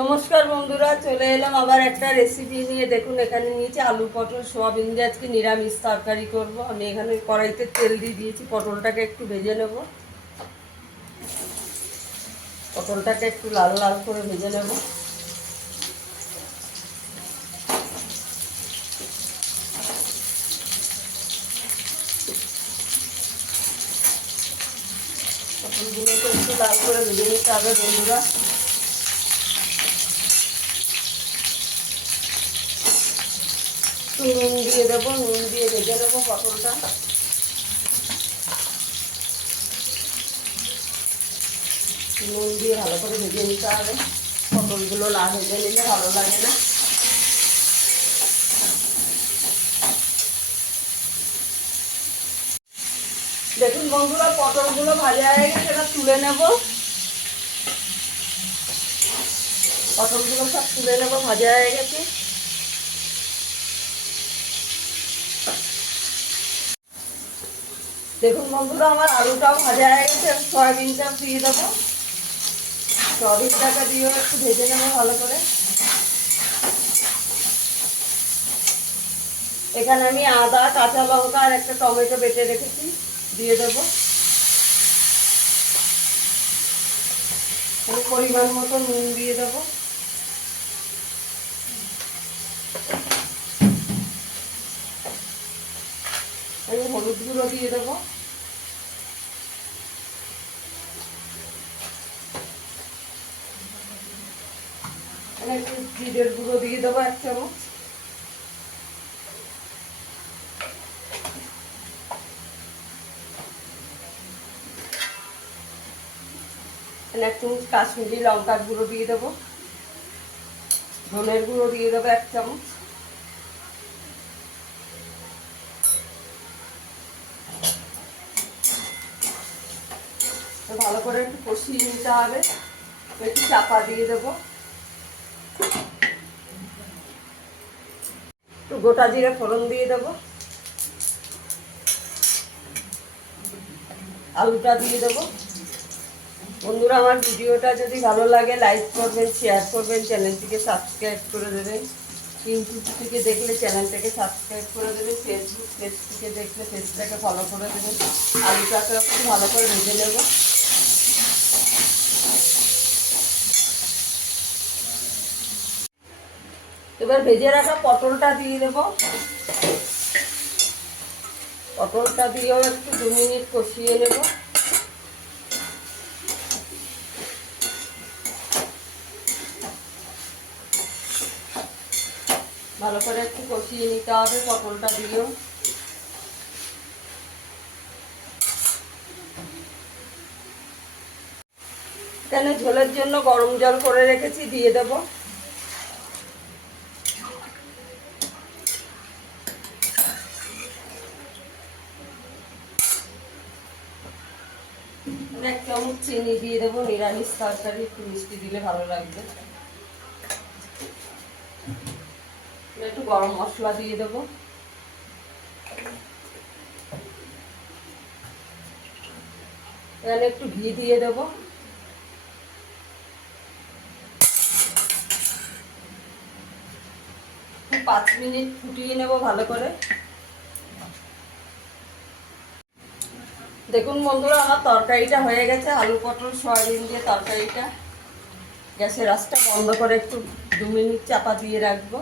নমস্কার বন্ধুরা, চলে এলাম আবার একটা রেসিপি নিয়ে। দেখুন, এখানে নিয়েছি আলু পটল, সোয়াবিন দিয়ে আজকে নিরামিষ তরকারি করব। আমি এখানে কড়াইতে তেল দিয়ে দিয়েছি, পটলটাকে একটু ভেজে নেব। পটলটাকে একটু লাল লাল করে ভেজে নেব। পটলগুলোকে একটু লাল করে ভেজে নিতে হবে বন্ধুরা। নুন দিয়ে দেবো, নুন দিয়ে ভেজে নেব পটলটা। নুন দিয়ে ভালো করে ভেজে নিতে হবে। পটলগুলো না ভেজে নিলে ভালো লাগে না। দেখুন বন্ধুরা, পটলগুলো ভাজা হয়ে গেছে সেটা তুলে নেব। পটলগুলো সব তুলে নেব, ভাজা হয়ে গেছে। দেখুন বন্ধুরা, আমার আলুটাও ভাজা হয়ে গেছে সয়াবিনটা দিয়ে দেবো। সয়াবিনটাকে দিয়েও একটু ভেজে নেব ভালো করে। এখানে আমি আদা, কাঁচা লঙ্কা আর একটা টমেটো বেটে রেখেছি, দিয়ে দেবো। পরিমাণ মতো নুন দিয়ে দেবো। আমি হলুদ গুঁড়ো দিয়ে দেবো। একটু জিরের গুঁড়ো দিয়ে দেবো এক চামচ। এক চামচ কাশ্মীরি লঙ্কার গুঁড়ো দিয়ে দেবো। ধনের গুঁড়ো দিয়ে দেবো এক চামচ। ভালো করে একটু কষিয়ে নিতে হবে। একটু চাপা দিয়ে দেবো। একটু গোটা জিরে ফোড়ন দিয়ে দেবো। আলুটা দিয়ে দেবো। বন্ধুরা, আমার ভিডিওটা যদি ভালো লাগে লাইক করবেন শেয়ার করবেন, চ্যানেলটিকে সাবস্ক্রাইব করে দেবেন। ইউটিউব থেকে দেখলে চ্যানেলটাকে সাবস্ক্রাইব করে দেবেন ফেসবুক পেজ থেকে দেখলে পেজটাকে ফলো করে দেবেন। আলুটাকে ভালো করে ভেজে নেব। এবার ভেজে রাখা পটলটা দিয়ে দেবো। পটলটা দিয়েও একটু দু মিনিট কষিয়ে নেব। ভালো করে একটু কষিয়ে নিতে হবে পটলটা দিয়েও। এখানে ঝোলের জন্য গরম জল করে রেখেছি, দিয়ে দেব। এক চামচ চিনি দিয়ে দেবো, নিরামিষ তরকারি, একটু মিষ্টি দিলে ভালো লাগবে। একটু গরম মশলা দিয়ে দেবো। এখানে একটু ঘি দিয়ে দেবো। পাঁচ মিনিট ফুটিয়ে নেব ভালো করে। দেখুন বন্ধুরা, আমার তরকারিটা হয়ে গেছে। আলু পটল, সয়াবিন দিয়ে তরকারিটা। গ্যাসের রাস্তা বন্ধ করে একটু দু মিনিট চাপা দিয়ে রাখব।